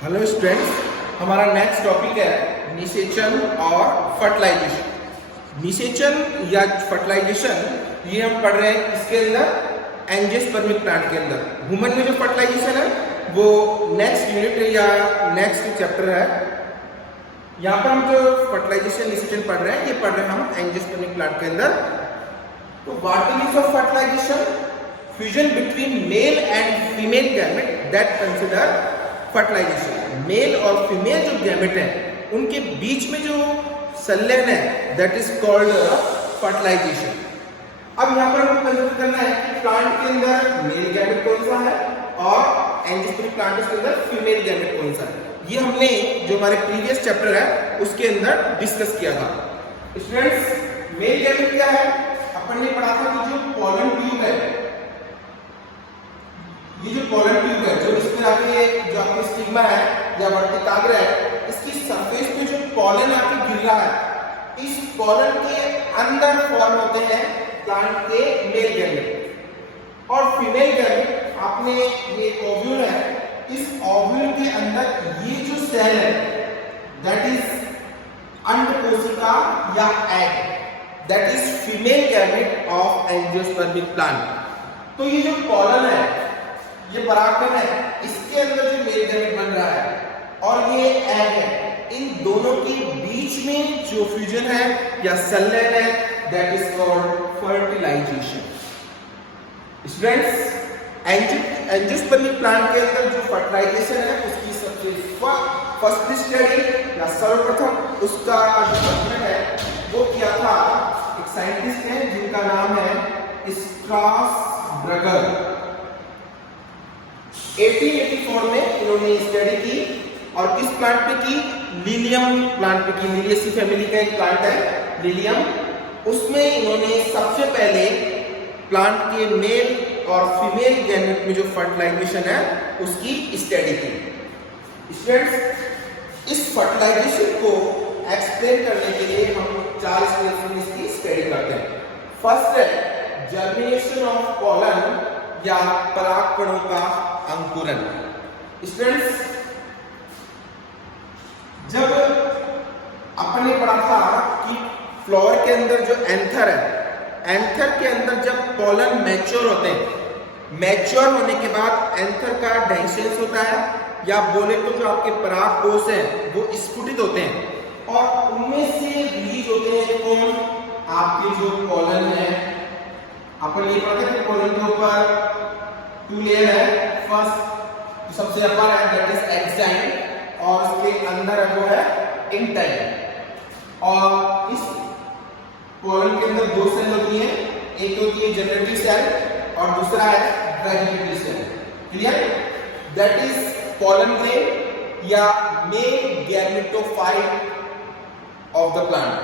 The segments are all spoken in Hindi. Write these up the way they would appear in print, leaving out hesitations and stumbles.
हेलो स्टूडेंट्स, हमारा नेक्स्ट टॉपिक है निषेचन और फर्टिलाइजेशन। निषेचन या फर्टिलाइजेशन ये हम पढ़ रहे हैं इसके अंदर एंजियोस्पर्मिक प्लांट के अंदर। ह्यूमन में जो फर्टिलाइजेशन है वो नेक्स्ट यूनिट या नेक्स्ट चैप्टर है। यहाँ पर हम जो फर्टिलाइजेशन निषेचन पढ़ रहे हैं ये पढ़ रहे हैं हम एंजियोस्पर्मिक प्लांट के अंदर। तो what is of fertilization? Fusion between male and female gamete that consider fertilization. Male और फीमेल जो गैमेट हैं उनके बीच में जो संलयन है दैट इज कॉल्ड फर्टिलाइजेशन। अब यहाँ पर हमको कंसिडर करना है कि प्लांट के अंदर मेल गैमेट कौन सा है और एंजियोस्पर्मिक प्लांट के अंदर फीमेल गैमेट कौन सा है। ये हमने जो हमारे प्रीवियस चैप्टर है उसके अंदर डिस्कस किया था। स्टूडेंट्स, मेल गैमेट क्या है? अपन ने पढ़ा था कि जो पोलन ट्यूब है, ये जो पोलन ट्यूब है जो इसमें आके जो आपके स्टिग्मा है या वर्तिकाग्र है, इसकी सरफेस पे जो पोलन आके गिर रहा है, इस पोलन के अंदर फॉर्म होते हैं प्लांट के मेल गैमेट और फीमेल गैमेट। आपने ये ओव्यूल है, इस ओव्यूल के अंदर ये जो सेल है दैट इज अंडकोशिका या egg, that is female gamete of angiospermic plant. तो ये जो पोलन है, ये परागकण है, इसके अंदर जो मेल गैमेट बन रहा है और ये एग है, इन दोनों के बीच में जो फ्यूजन है या संलयन है that is called fertilization. Students, angiospermic plant के अंदर जो फर्टिलाइजेशन है उसकी सबसे फर्स्ट स्टडी या सर्वप्रथम उसका जो अध्ययन है वो किया था एक साइंटिस्ट है जिनका नाम है स्ट्रासब्रगर। 1884 में इन्होंने स्टडी की और किस प्लांट पे की? लिलियम प्लांट पे की। लिलियेसी फैमिली का एक प्लांट है लिलियम, उसमें इन्होंने सबसे पहले प्लांट के मेल और फीमेल गैमेट में जो फर्टिलाइजेशन है उसकी स्टडी की। स्टूडेंट्स, इस फर्टिलाइजेशन को एक्सप्लेन करने के लिए हम 4 स्टेप्स में इसकी स्टडी करते हैं। फर्स्ट है जर्मिनेशन ऑफ पोलन या परागकणों का अंकुरन। स्टूडेंट्स, जब अपन ने पढ़ा था कि फ्लावर के अंदर जो एंथर है, एंथर के अंदर जब पोलन मैच्योर होते हैं, मैच्योर होने के बाद एंथर का डेंसेंस होता है या बोले तो जो आपके परागकोश हैं वो स्फुटित होते हैं और उनमें से रिलीज होते हैं कौन? आपके जो पोलन है। अपन ये पढ़ते हैं पोलन के ऊपर 2 लेयर है। फर्स्ट सबसे अपर है दैट इज एक्साइन और उसके अंदर वो है इंटाइन। और इस पोलन के अंदर 2 सेल होती हैं, एक होती है जनरेटिव सेल और दूसरा है vegetative cell. Clear? That is pollen grain या male gametophyte of the plant.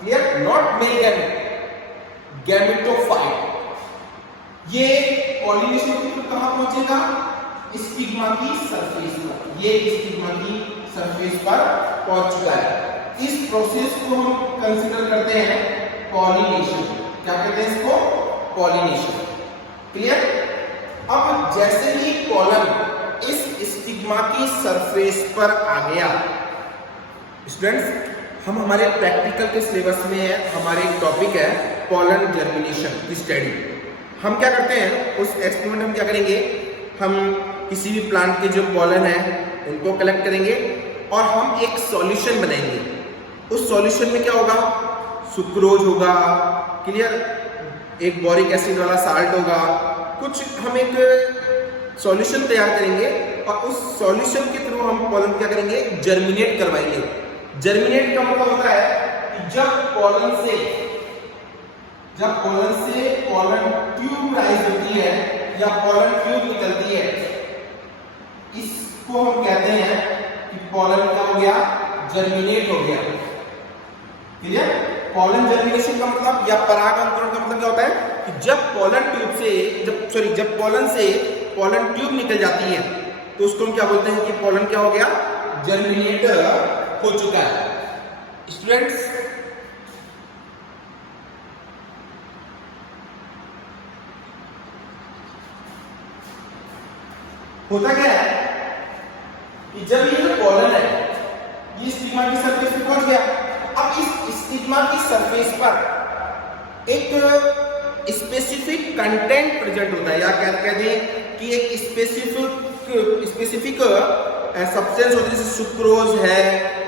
Clear? Not male gamete, gametophyte. ये पॉलिनेशन के थ्रू कहां पहुंचेगा? स्टिग्मा की सरफेस पर। ये स्टिग्मा की सरफेस पर पहुंच चुका है। इस प्रोसेस को हम कंसीडर करते हैं पॉलिनेशन। क्या कहते हैं इसको? पॉलिनेशन। क्लियर? अब जैसे ही पोलन इस स्टिग्मा की सरफेस पर आ गया, स्टूडेंट्स, हम हमारे प्रैक्टिकल के सिलेबस में हमारे एक टॉपिक है पोलन जर्मिनेशन की स्टडी। हम क्या करते हैं उस एक्सपेरिमेंट में क्या करेंगे, हम किसी भी प्लांट के जो पोलन है उनको कलेक्ट करेंगे और हम एक सॉल्यूशन बनाएंगे। उस सॉल्यूशन में क्या होगा? सुक्रोज होगा, क्लियर, एक बोरिक एसिड वाला साल्ट होगा, कुछ हम एक सॉल्यूशन तैयार करेंगे और उस सॉल्यूशन के थ्रू हम पोलन क्या करेंगे? जर्मिनेट करवाएंगे। जर्मिनेट का मतलब होता है कि जब पोलन से पोलन ट्यूब राइज होती है या पोलन ट्यूब निकलती है, इसको हम कहते हैं कि पोलन क्या हो गया? जर्मिनेट हो गया। क्लियर? पोलन जर्मिनेशन का मतलब या पराग अंकुरण का मतलब क्या होता है कि जब पोलन से पोलन ट्यूब निकल जाती है तो उसको हम क्या बोलते हैं कि पोलन क्या हो गया? जर्मिनेट हो चुका है। स्टूडेंट्स, होता क्या है कि कि जब ये जो पॉलन है ये स्टिग्मा की सरफेस पे पहुंच गया, अब इस स्टिग्मा की सरफेस पर एक स्पेसिफिक कंटेंट प्रेजेंट होता है, या क्या कहते हैं कि एक स्पेसिफिक सब्सटेंस होती है, जैसे सुक्रोज है,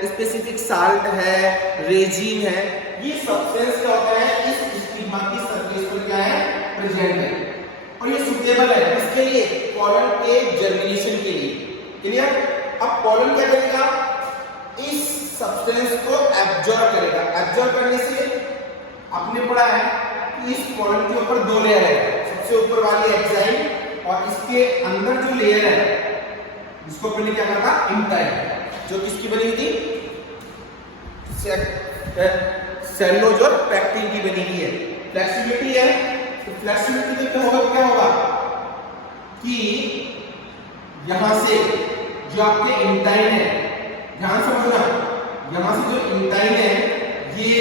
स्पेसिफिक साल्ट है, रेजिन है, ये सब्सटेंस क्या होता है इस स्टिग्मा की सरफेस पर क्या है प्रेजेंट है, और ये सुटेबल है इसके लिए पॉलन के जर्मिनेशन के लिए। क्लियर? अब पॉलन क्या करेगा, इस सब्सटेंस को एब्जॉर्ब करेगा। एब्जॉर्ब करने से आपने पढ़ा है कि इस पॉलन के ऊपर दो लेयर है, सबसे ऊपर वाली एक्साइन और इसके अंदर जो लेयर है जिसको पहले क्या कहा था इंटाइन, जो किसकी बनी हुई थी सेलुलोज और पैक्टिन की बनी हुई है। फ्लेक्सिबिलिटी है, तो फ्लेक्सिबिलिटी में क्या होगा कि यहां से जो आपके इंटाइन है, ध्यान से समझना, यहां से जो इंटाइन है ये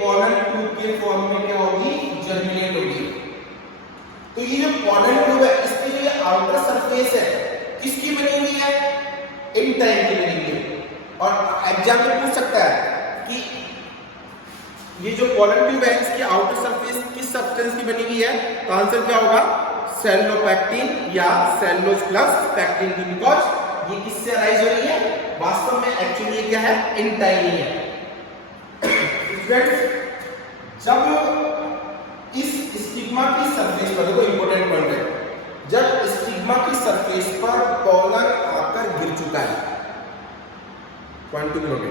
पॉलन ट्यूब के फॉर्म में क्या होगी जर्मिनेट होगी। तो ये जो पॉलन ट्यूब है इसकी जो ये आउटर सरफेस है किसकी बनी हुई है इंटाइन की बनी हुई है। और एग्जाम में पूछ सकता है कि ये जो पॉलन ट्यूब है इसकी आउटर सरफेस किस सब्सटेंस की बनी हुई है, तो आंसर क्या होगा सेलोपैक्टिन या सेलुलोज प्लस पैक्टिन की, बिकॉज ये किससे अराइज हो रही है, वास्तव में एक्चुअली ये क्या है इंटाइन ही है। जब इस स्टिग्मा की सरफेस पर, देखो इंपॉर्टेंट पॉइंट है, जब स्टिग्मा की सरफेस पर पॉलन आकर गिर चुका है, पॉइंट टू नोट,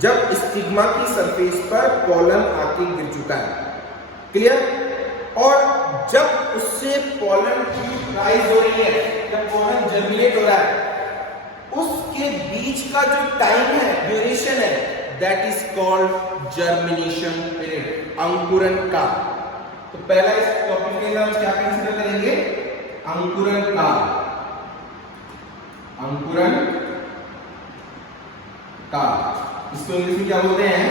जब स्टिग्मा की सरफेस पर पॉलन आकर गिर चुका है, क्लियर, और जब उससे पॉलन ट्यूब राइज हो रही है, जब पॉलन जर्मिनेट हो रहा है, उसके बीच का जो टाइम है, ड्यूरेशन है, that is called germination period, अंकुरन काल। तो पहला इस टॉपिक के अंदर हम क्या कंसीडर करेंगे, अंकुरन काल। अंकुरन काल इसको इंग्लिश में क्या बोलते हैं,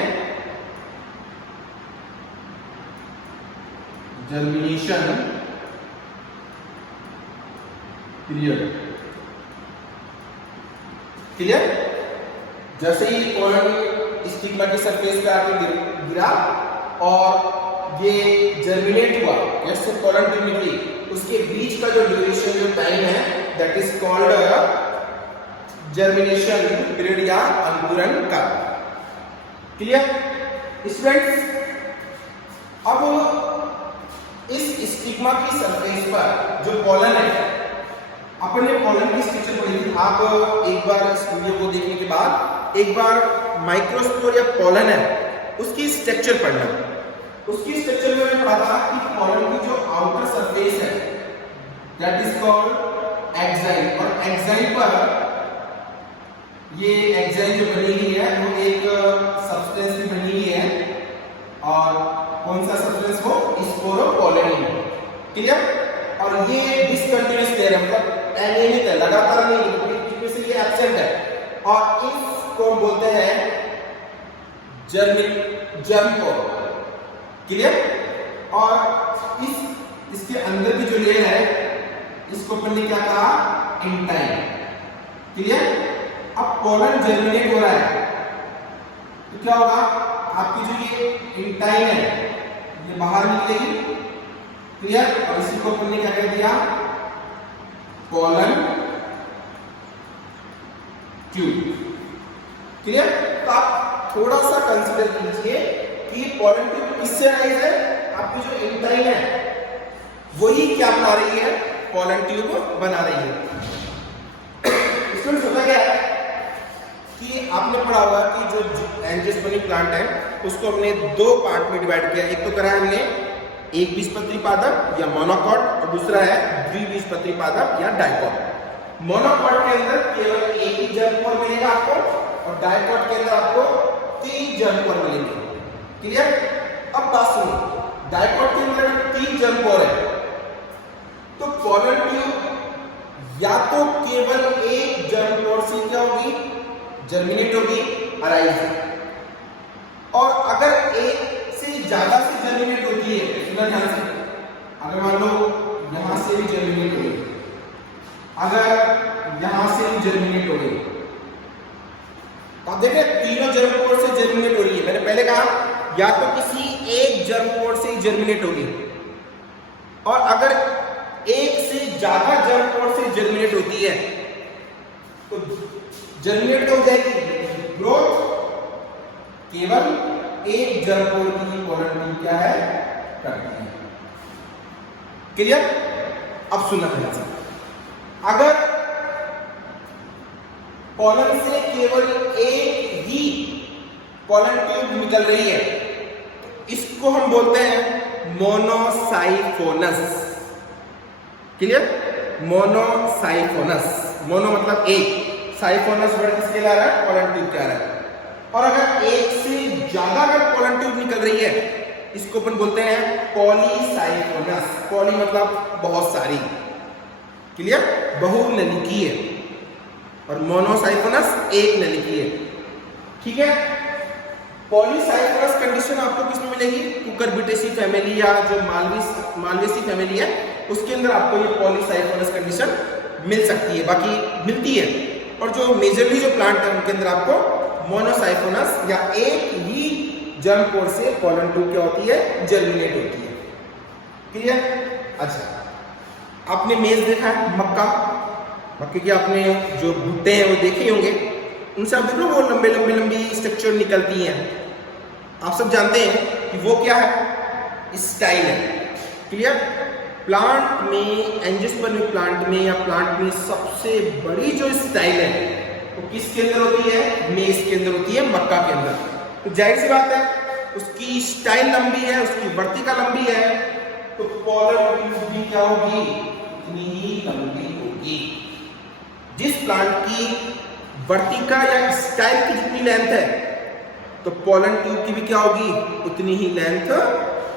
जर्मिनेशन पीरियड। क्लियर? जैसे ही पॉलन स्टिग्मा की सरफेस पे आके गिरा और ये जर्मिनेट हुआ, जैसे पॉलन ट्यूब निकली, उसके बीच का जो ड्यूरेशन, जो टाइम है, that is called germination period या अंकुरन काल। क्लियर? स्टूडेंट्स, अब इस स्टिग्मा की सरफेस पर जो पॉलन है, अपने पॉलन की स्ट्रक्चर पढ़ी थी, आप एक बार इस वीडियो को देखने के बाद एक बार माइक्रोस्पोर या पॉलन है उसकी स्ट्रक्चर पढ़ना। उसकी स्ट्रक्चर में मैंने पढ़ा था कि पॉलन की जो आउटर सरफेस है दैट इज कॉल्ड एक्साइन, और एक्साइन पर ये एक्साइन जो बनी हुई है वो एक सब्सटेंस की बनी हुई है, और कौन सा सब्सटेंस, वो स्पोरोपोलिन। क्लियर? और ये डिसकंटिन्यूअस पेयर है, मतलब अनियमित है, लगातार नहीं, बीच से ये एब्सेंट है, और इसको बोलते हैं जर्म पोर। क्लियर? और इसके अंदर की जो लेयर है इसको हमने क्या कहा, इंटाइन। क्लियर? अब पॉलन जर्मिनेट हो रहा है तो क्या होगा, आपकी जो ये इंटाइन है ये बाहर निकलेगी। क्लियर? और इसी को हमने क्या कह दिया, पॉलन ट्यूब। क्लियर? तो आप थोड़ा सा कंसीडर कीजिए कि पॉलन ट्यूब किससे अराइज है, आपकी जो इंटाइन है वही क्या बना रही है, पॉलन ट्यूब बना रही है। इसमें होता क्या है कि आपने पढ़ा होगा कि जो एंजियोस्पर्मिक प्लांट है उसको हमने दो पार्ट में डिवाइड किया, एक तो करा है हमने एक बीजपत्री पादप या मोनोकॉट, और दूसरा है द्विबीजपत्री पादप या डाइकॉट। मोनोकॉट के अंदर केवल एक ही जर्म पोर मिलेगा आपको, और डाइकॉट के अंदर आपको 3 जर्म पोर मिलेंगे। क्लियर? अब बात सुनो, डाइकॉट के अंदर 3 जर्म पोर है, तो पॉलन ट्यूब या तो केवल एक जर्म पोर से क्या होगी, जर्मिनेट होगी, अराइज, और अगर एक से ज्यादा से जर्मिनेट होती है, ध्यान से, अगर मान लो यहां से भी जर्मिनेट हो गई, अगर यहां से भी जर्मिनेट हो गई, अब देखिए तीनों जर्म पोर से जर्मिनेट हो रही है। मैंने पहले कहा या तो किसी एक जर्म पोर से ही जर्मिनेट होगी, और अगर एक से ज्यादा जर्म पोर से जर्मिनेट होती है तो जर्मिनेट हो जाएगी ग्रोथ केवल एक जर्म पोर की पोलन ट्यूब क्या है करती है। क्लियर? अब सुनना ध्यान से, अगर पोलन से केवल एक ही पोलन ट्यूब निकल रही है तो इसको हम बोलते हैं मोनोसाइफोनस। क्लियर? मोनोसाइफोनस, मोनो मतलब एक, साइफोनस वर्ड किसके ला रहा है? पोलन ट्यूब क्या रहा है। और अगर एक से ज्यादा अगर पोलन ट्यूब निकल रही है इसको अपन बोलते हैं पॉलीसाइफोनस। पॉली मतलब बहुत सारी, क्लियर? बहुनलिकीय, और मोनोसाइफोनस एक नलिकीय। ठीक है? पॉलीसाइफोनस कंडीशन आपको किसमें मिलेगी? कुकुरबिटेसी फैमिली या जो मालवेसी फैमिली है उसके अंदर आपको ये पॉलीसाइफोनस कंडीशन मिल सकती है, बाकी मिलती है। और जो मेजरली जो प्लांट है उनके अंदर आपको मोनोसाइफोनस या एक ही जर्म पोर से पोलन ट्यूब क्या होती है? जर्मिनेट होती है। क्लियर? अच्छा, आपने मेज देखा है मक्का, मक्के के आपने जो भुट्टे हैं वो देखे होंगे, उनसे आप देख लो वो लंबे लंबी स्ट्रक्चर निकलती हैं। आप सब जानते हैं कि वो क्या है? स्टाइल है। क्लियर? प्लांट में, एंजियोस्पर्मिक प्लांट में या प्लांट में सबसे बड़ी जो स्टाइल है वो किसके अंदर होती है? मेज के अंदर होती है, मक्का के अंदर। तो जाहिर सी बात है उसकी स्टाइल लंबी है, उसकी वर्तिका लंबी है, तो पोलन ट्यूब भी क्या होगी? उतनी ही लंबी होगी। जिस प्लांट की वर्तिका या स्टाइल की जितनी लेंथ है तो पोलन ट्यूब की भी क्या होगी? उतनी ही लेंथ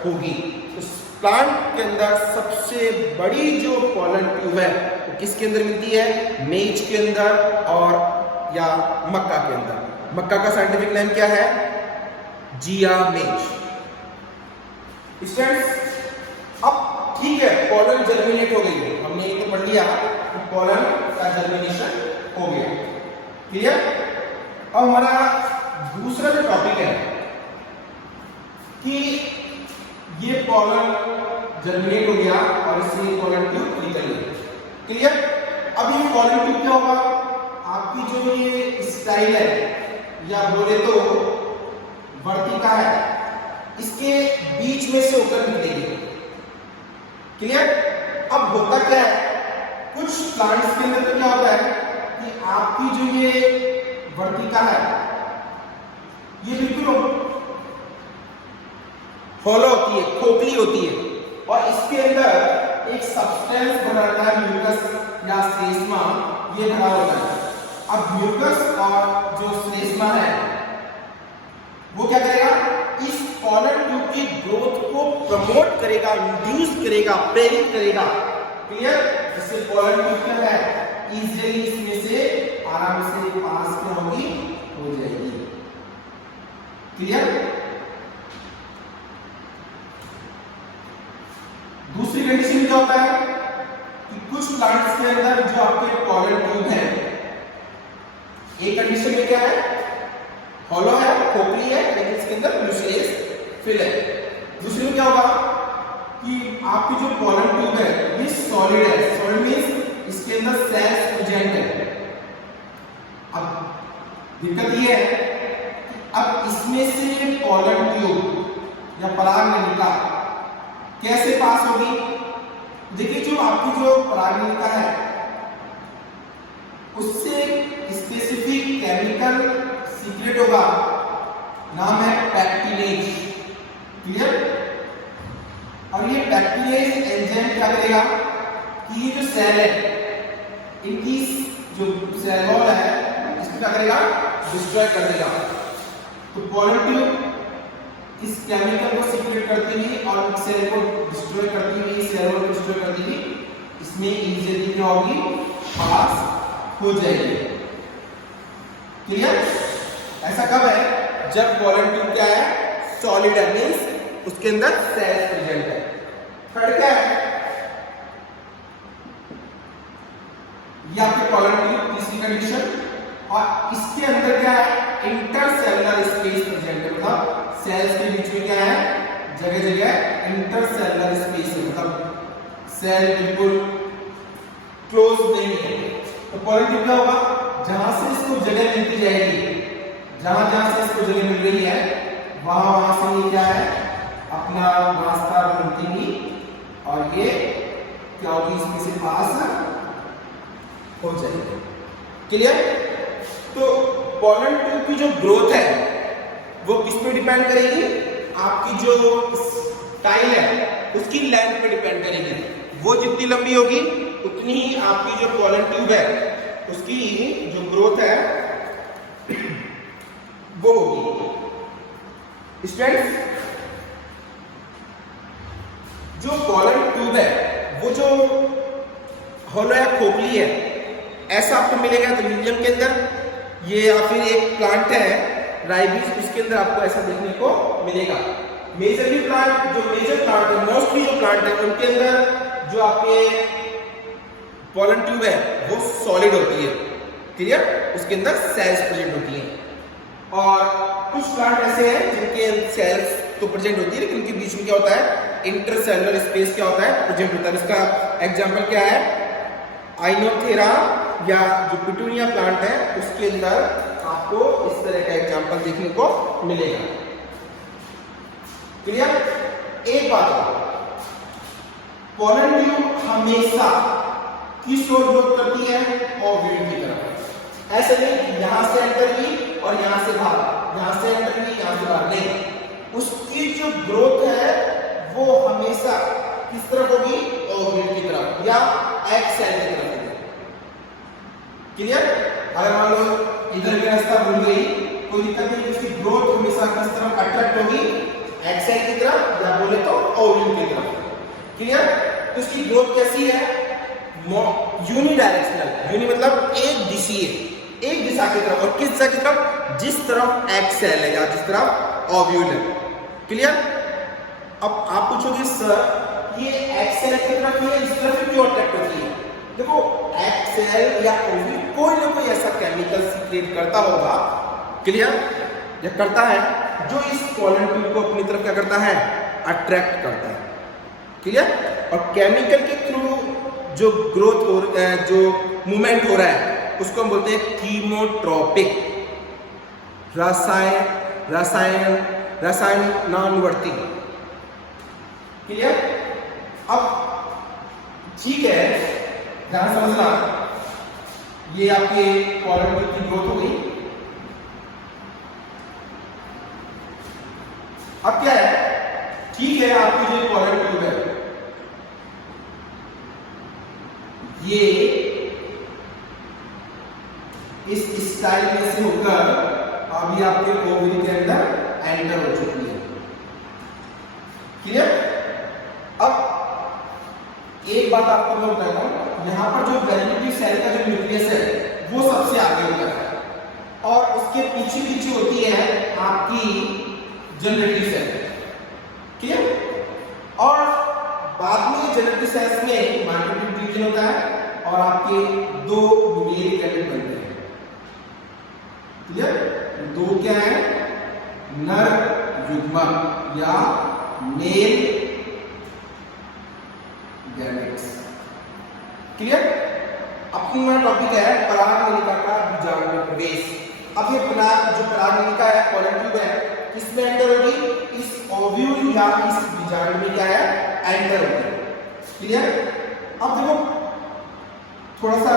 होगी। उस प्लांट के अंदर सबसे बड़ी जो पोलन ट्यूब है वो किसके अंदर मिलती है? मेज के अंदर और या मक्का के अंदर। मक्का का साइंटिफिक नेम क्या है? जिया मेज। स्टूडेंट्स, अब ठीक है पोलन जर्मिनेट हो गई, हमने ये तो पढ़ लिया कि पोलन का जर्मिनेशन हो गया। क्लियर? अब हमारा दूसरा जो टॉपिक है कि ये पोलन जर्मिनेट हो गया और इससे पोलन ट्यूब निकल गई। क्लियर? अब ये पोलन ट्यूब क्या होगा? आपकी जो ये स्टाइल है या बोले तो वर्तिका है, इसके बीच में से होकर निकलेगी। क्लियर? अब होता क्या है, कुछ प्लांट्स के अंदर तो क्या होता है कि आपकी जो ये वर्तिका है ये बिल्कुल हॉलो होती है, खोखली होती है, और इसके अंदर एक सब्सटेंस बना रहता है, म्यूकस या श्लेष्मा, ये भरा होता है। अब म्यूकस और जो श्लेष्मा है वो क्या करेगा? इस पोलन ट्यूब की ग्रोथ को प्रमोट करेगा, इंड्यूस करेगा, प्रेरित करेगा। क्लियर? इससे पोलन ट्यूब क्या है? इजीली इसमें से आराम से पास क्या होगी? हो जाएगी। क्लियर? दूसरी कंडीशन क्या होता है कि कुछ प्लांट्स के अंदर जो आपके पोलन ट्यूब है, एक कंडीशन में क्या है? हॉलो है, खोखली है, लेकिन इसके अंदर न्यूक्लियस फिल है। दूसरी में क्या होगा कि आपकी जो पोलन ट्यूब है ये सॉलिड है। सॉलिड मींस इसके अंदर सेल्स प्रेजेंट है। अब दिक्कत ये है कि अब इसमें से पोलन ट्यूब या पराग नलिका कैसे पास होगी? देखिए जो आपकी जो पराग नलिका है उससे स्पेसिफिक केमिकल सीक्रेट होगा, नाम है पैक्टिनेज। क्लियर? और ये पैक्टिनेज एंजाइम क्या करेगा कि ये जो सेल है इनकी जो सेल वॉल है इसको क्या करेगा? डिस्ट्रॉय कर देगा। तो पोलन ट्यूब इस केमिकल को सीक्रेट करती हुई और सेल को डिस्ट्रॉय करती हुई, सेल वॉल को डिस्ट्रॉय करती हुई इसमें इजीली क्या होगी? पास हो जाएगी। क्लियर? ऐसा कब है? जब पोलन ट्यूब क्या है? सॉलिड है, मींस उसके अंदर सेल्स प्रेजेंट है। थर्ड क्या है? ये आपके पोलन ट्यूब, तीसरी कंडीशन। और इसके अंदर क्या है, इंटरसेलुलर स्पेस प्रेजेंट है, मतलब सेल्स के बीच में क्या है, जगह जगह इंटरसेलुलर स्पेस है, मतलब सेल बिल्कुल क्लोज नहीं है। तो पॉलिट्यूब क्या होगा, जहां से इसको जगह मिलती जाएगी, जहां जहां से इसको जगह मिल रही है वहां वहां से ये क्या है, अपना रास्ता ढूंढेगी और ये क्या होगी, इसमें से पास हो जाएगी। क्लियर? तो पॉलन ट्यूब की जो ग्रोथ है वो किस पे डिपेंड करेगी, आपकी जो स्टाइल है उसकी लेंथ पे डिपेंड करेगी। वो जितनी लंबी होगी उतनी ही आपकी जो पॉलन ट्यूब है उसकी जो ग्रोथ है वो होगी। स्टूडेंट्स, जो पॉलन ट्यूब है वो जो होलो या खोखली है, ऐसा आपको मिलेगा म्यूजियम के अंदर, ये या फिर एक प्लांट है राइबिस, उसके अंदर आपको ऐसा देखने को मिलेगा। मेजरली प्लांट, जो मेजर प्लांट है, मोस्टली जो प्लांट है उनके अंदर जो आपके पॉलन ट्यूब है वो सॉलिड होती है। क्लियर? उसके अंदर सेल्स प्रेजेंट होती हैं और कुछ प्लांट ऐसे हैं जिनके सेल्स तो प्रेजेंट होती है लेकिन उनके बीच में क्या होता है, इंटरसेलुलर स्पेस क्या होता है, प्रेजेंट होता है। इसका एग्जांपल क्या है, आइनोथेरा या जो पिटूनिया प्लांट है उसके अंदर आपको इस तरह का एग्जांपल देखने को मिलेगा। क्लियर? एक बात, पॉलन ट्यूब हमेशा किस ओर ग्रोथ करती है, ओव्यूल की तरफ। ऐसे नहीं यहां से एंटर की और यहां से बाहर, यहां से एंटर की यहां से बाहर, नहीं, उसकी जो ग्रोथ है वो हमेशा किस तरफ होगी, ओव्यूल की तरफ या एग सेल की तरफ होगी। क्लियर? अगर मान लो इधर की रास्ता भूल गई, कोई दिक्कत नहीं, उसकी ग्रोथ हमेशा किस तरफ अट्रैक्ट होगी, एग सेल की तरफ या बोले तो ओव्यूल की तरफ। क्लियर? तो इसकी ग्रोथ कैसी है, यूनिडायरेक्शनल। यूनि मतलब एक दिशीय, एक दिशा की तरफ, और किस दिशा की तरफ, जिस तरफ एग सेल है या जिस तरफ ओव्यूल है। क्लियर? अब आप पूछोगे सर ये एग सेल की तरफ या इस तरफ क्यों अट्रैक्ट होती है? देखो, एग सेल या ओव्यूल कोई ना कोई ऐसा केमिकल सीक्रेट करता होगा, क्लियर, या करता है, जो इस पॉलन ट्यूब को अपनी तरफ क्या करता है, अट्रैक्ट करता है। क्लियर? और केमिकल के थ्रू जो ग्रोथ हो रहा है, जो मूवमेंट हो रहा है, उसको हम बोलते हैं कीमोट्रोपिक, रसायनानुवर्ती। क्लियर? अब ठीक है, ध्यान समझना, ये आपके पॉलन ट्यूब की ग्रोथ हो गई। अब क्या है, ठीक है, आपकी जो पॉलन ट्यूब है ये इस स्टाइल में से होकर अभी आपके ओवरी के अंदर एंटर हो चुकी है। क्लियर? अब एक बात आपको मैं बताता हूं, यहां पर जो वेजिटेटिव सेल का जो न्यूक्लियस है वो सबसे आगे होता है और उसके पीछे पीछे होती है आपकी जनरेटिव सेल। क्लियर? और बाद में जनरेटिव सेल्स में माइटोटिक डिवीजन होता है और आपके दो न्यूक्लियस एसिड बनते हैं। क्लियर? दो क्या है, नर युग्मक या मेल गैमेट्स। क्लियर? अपना टॉपिक है परागनलिका का बीजाणु में प्रवेश। अब ये जो परागनलिका है, पॉलन ट्यूब है, किसमें एंटर होगी, इस ओव्यूल या इस बीजाणु में क्या है, एंटर होगी। क्लियर? अब देखो, थोड़ा सा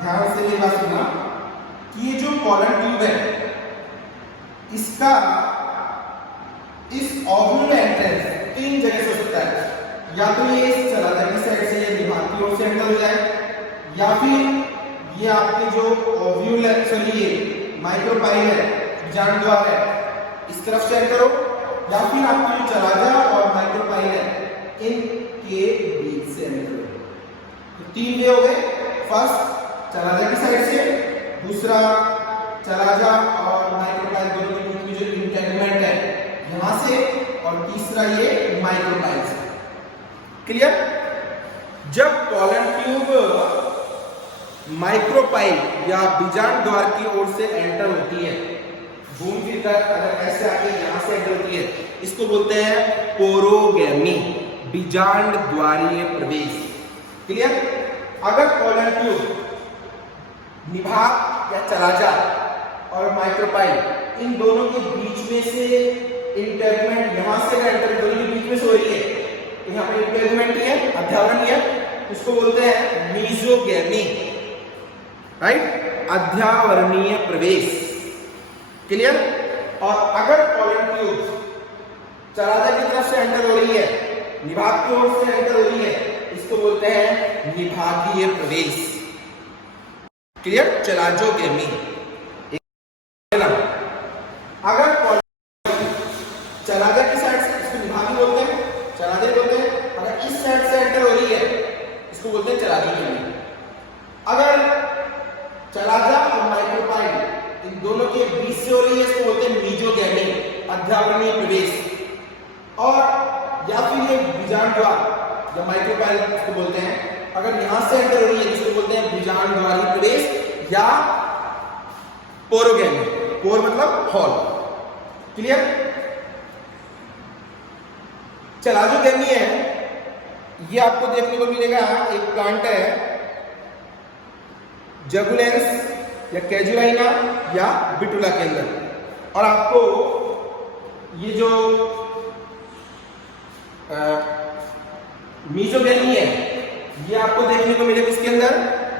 ध्यान से ये बात सुनना कि ये जो पॉलन ट्यूब है इसका इस ओव्यूल में एंट्रेंस तीन जगह से हो सकता है, या तो ये चला की साइड से ये दिमाग की ओर से एंटर हो जाए, या फिर ये आपके जो ओव्यूल है, सॉरी ये माइक्रोपाइल है, बीजाणु द्वार है, इस तरफ से एंटर हो, या फिर आपकी जो चलाजा और माइक्रोपाइल है इनके बीच से एंटर हो। तो तीन वे हो गए, फर्स्ट चलाजा की साइड से, दूसरा चलाजा और माइक्रोपाइल दोनों के बीच में जो इंटेगमेंट है यहां से, और तीसरा ये माइक्रोपाइल से। क्लियर? जब पॉलन ट्यूब माइक्रोपाइल या बीजांड द्वार की ओर से एंटर होती है, घूम फिर कर अगर ऐसे आके यहां से एंटर होती है, इसको बोलते हैं पोरोगैमी, बीजांड द्वारीय प्रवेश। क्लियर? अगर पोलन ट्यूब निभाग या चलाजा और माइक्रोपाइल इन दोनों के बीच में से इंटरमेंट यहां से एंटर, दोनों के बीच में से हो रही है, यहाँ पे इंटरमेंट ही है, अध्यावरण है, उसको बोलते हैं मीजोगैमी, राइट? अध्यावरणीय प्रवेश। क्लियर? और अगर पोलन ट्यूब चलाजा की तरफ से एंटर हो रही है, निभाग की ओर से एंटर हो रही है, इसको बोलते हैं निभागीय प्रवेश। क्लियर? चलाजोगैमी। अगर चलाजा की साइड से, इसको निभागी बोलते हैं, चलाजा बोलते हैं। अगर इस साइड से एंटर हो रही है, इसको बोलते हैं चलाजोगैमी। अगर चलाजा और माइक्रोपाइल इन दोनों के बीच से हो रही है, इसको बोलते हैं मीजोगैमी, अध्यावरणीय प्रवेश। और या फिर ये बीजांड द्वार या माइक्रोपाइल इसको बोलते हैं, अगर यहां से एंटर हो रही है, इसको बोलते हैं बीजांड द्वारी प्रवेश या पोरोगैमी। पोर मतलब हॉल। क्लियर? चलाजोगैमी है, ये आपको देखने को मिलेगा, एक प्लांट है जगुलेंस या कैजुलाइना या बिटुला के अंदर। और आपको ये जो मीजोगैमी है, ये आपको देखने को मिलेगा इसके अंदर,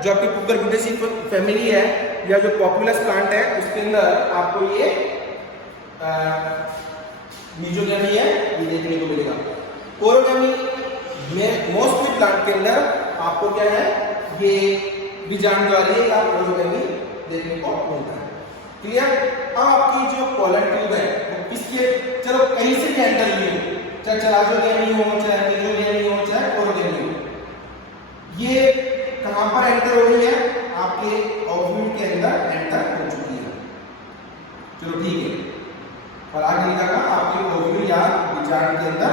जो आपकी कुकुरबिटेसी फैमिली है या जो पॉपुलस प्लांट है, उसके अंदर आपको ये मीजोगैमी है, ये देखने को मिलेगा। पोरोगैमी में मोस्टली प्लांट के अंदर आपको क्या है, ये बीजांड द्वारी या पोरोगैमी देखने को मिलता है। क्लियर? अब आपकी जो पोलन ट्यूब है वो किसके, चलो कहीं से भी एंटर हुई हो, चाहे चलाजोगैमी हो, चाहे मीजोगैमी हो, चाहे पोरोगैमी हो, ये कहां पर एंटर हो रही है? आपके ओव्यूल के अंदर एंटर हो चुकी है। चलो ठीक है। और आगे लिखा था आपके ओव्यूल या बीजांड के अंदर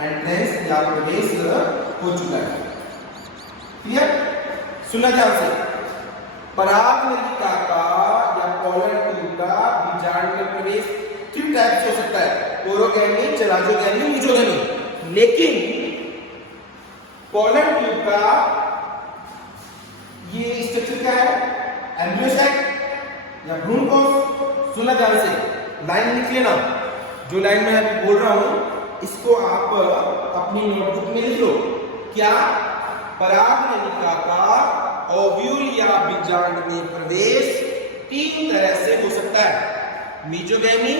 एंट्रेंस या प्रवेश हो चुका है। क्लियर? सुना ध्यान से, परागनलिका का या पोलन ट्यूब का बीजांड में प्रवेश किन टाइप से हो सकता है? Porogamy, chalazogamy, mesogamy. लेकिन पोलन ट्यूब का ये स्ट्रक्चर क्या है? एम्ब्रियोसाइट या भ्रूणकोश। सुना ध्यान से, लाइन लिख लेना, जो लाइन मैं अभी बोल रहा हूं इसको आप अपनी नोटबुक में लिख लो। क्या? परागनलिका का ओव्यूल या बीजांड में प्रवेश तीन तरह से हो सकता है, मीजोगैमी,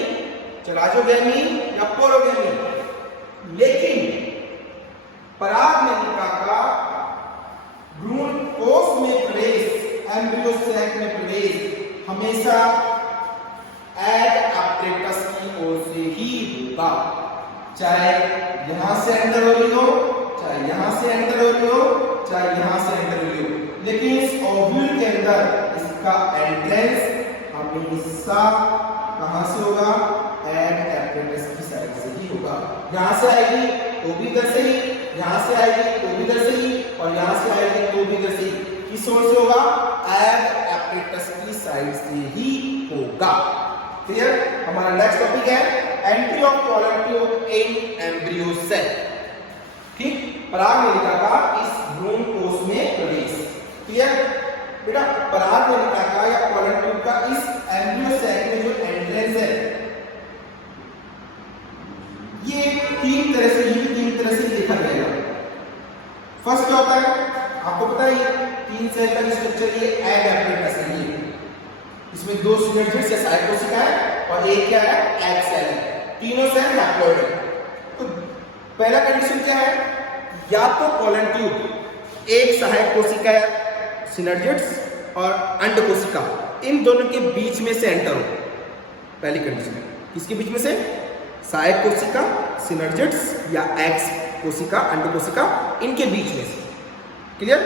चलाजोगैमी या पोरोगैमी। लेकिन परागनलिका का भ्रूणकोश में प्रवेश, एम्ब्रियो सैक में प्रवेश हमेशा एड एपरेटस की ओर से ही होगा, चाहे यहां से एंटर हो रही हो, चाहे यहां से एंटर हो रही हो, चाहे यहां से एंटर हो रही हो। लेकिन इस ओव्यूल के अंदर इसका एंट्रेंस हमेशा कहां से होगा? एड एपरेटस की साइड से ही होगा। यहां से आएगी तो भी इधर से ही, यहां से आएगी तो भी इधर से ही, और यहां से आएगी तो भी इधर से ही। किस ओर से होगा? एड एपरेटस की साइड से ही होगा। क्लियर? हमारा नेक्स्ट टॉपिक है entry of pollen tube in embryo cell. ठीक? परागनलिका का इस भ्रूणकोश में प्रवेश। क्लियर? बेटा, परागनलिका का या पोलन ट्यूब का इस एम्ब्रियो सेल में जो एंट्रेंस है, ये तीन तरह से देखा जाएगा। फर्स्ट क्या होता है? आपको पता है तीन सेल का स्ट्रक्चर, ये एग एपरेटस है। इसमें दो सिनेप्टिड्स या सहायक कोशिका है और एक क्या है? एग सेल है। तीनों सेल हैप्लॉइड है। तो पहला कंडीशन क्या है? या तो पोलन ट्यूब एक सहायक कोशिका सिनर्जिड्स और अंड कोशिका, इन दोनों के बीच में से एंटर हो। पहली कंडीशन किसके बीच में से? सहायक कोशिका सिनर्जिड्स या एग कोशिका, अंड कोशिका, इनके बीच में से। क्लियर?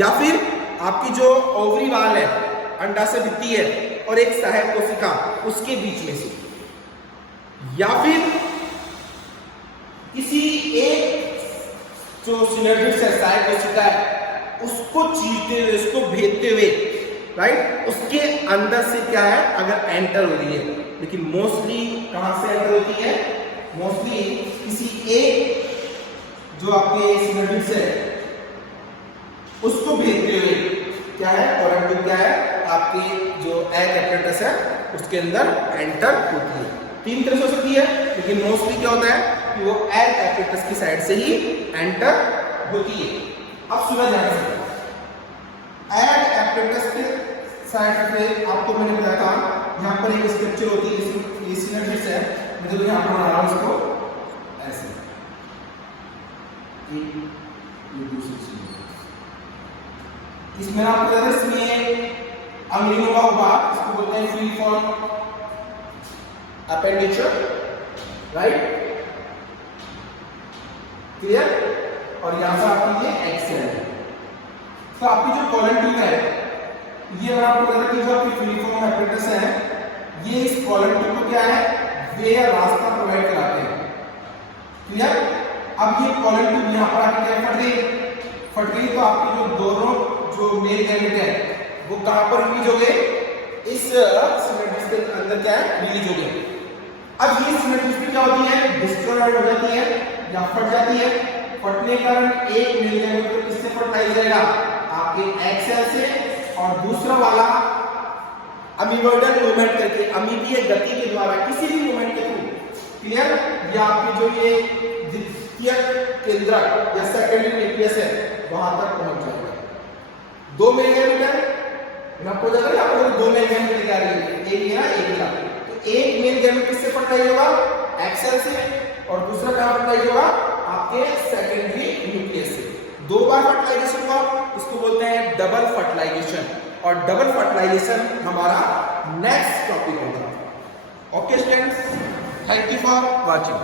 या फिर आपकी जो ओवरी वाल है, अंडाशय भित्ति है, और एक सहायक कोशिका उसके बीच में से, या फिर किसी एक जो सिनर्जिड्स है, सहायक कोशिका है, उसको चीरते हुए, उसको भेदते हुए, राइट, उसके अंदर से क्या है अगर एंटर हो रही है। लेकिन मोस्टली कहां से एंटर होती है? मोस्टली किसी एक जो आपके सिनेप्स है उसको भेदते हुए क्या है, पोलन ट्यूब क्या है आपकी जो एग एपरेटस है उसके अंदर एंटर होती है। तीन तरह से हो सकती है, लेकिन मोस्टली क्या होता है कि वो एग एपरेटस की साइड से ही एंटर होती है। अब सुना ध्यान से, एग एपरेटस के साइड पे आपको मैंने बताया था यहाँ पर एक स्ट्रक्चर होती है, ये सिनेप्स है, मैं तो यहाँ पर बना रहा हूँ इसको ऐसे, ये दूसरी इसमें आपको पता है इसमें अंगुलियों का भाग, इसको बोलते हैं फ्री फॉर्म अपेंडिचर, राइट, क्लियर। और यहां से आपकी ये एक्सेल है। तो आपकी जो पोलन ट्यूब है ये मैं आपको बता कि जो आपकी फ्री फॉर्म अपेंडिक्स है ये इस पोलन ट्यूब को क्या है वे रास्ता प्रोवाइड कराते हैं, क्लियर। अब ये पोलन ट्यूब यहां पर आके क्या फट गई तो आपकी जो दोनों जो मेल गैमेट है वो कहां पर रिलीज हो गए? इस सिनेप्स के अंदर क्या है रिलीज हो गए। अब ये सिनेप्स क्या होती है? डिस्ट्रॉयड हो जाती है या फट जाती है। फटने के कारण एक मेल गैमेट को किससे फर्टिलाइज जाएगा? आपके एग सेल से, और दूसरा वाला अमीबॉइडल मूवमेंट करके, अमीबीय गति के द्वारा किसी भी मूवमेंट के थ्रू, क्लियर, या आपकी जो ये द्वितीय केंद्रक या सेकेंडरी न्यूक्लियस है वहां तक पहुंच जाएगा। दो मेल गैमेट है ना, आपको जाएगा ना, आपको दो मेल गैमेट निकाल रही है, एक ये ना एक ना, तो एक मेल गैमेट किससे फर्टिलाइज होगा? एग सेल से, और दूसरा कहां फर्टिलाइज होगा? आपके सेकेंडरी न्यूक्लियस से। दो बार फर्टिलाइजेशन हुआ, इसको बोलते हैं डबल फर्टिलाइजेशन, और डबल फर्टिलाइजेशन हमारा नेक्स्ट टॉपिक होगा। Okay students, thank you for watching.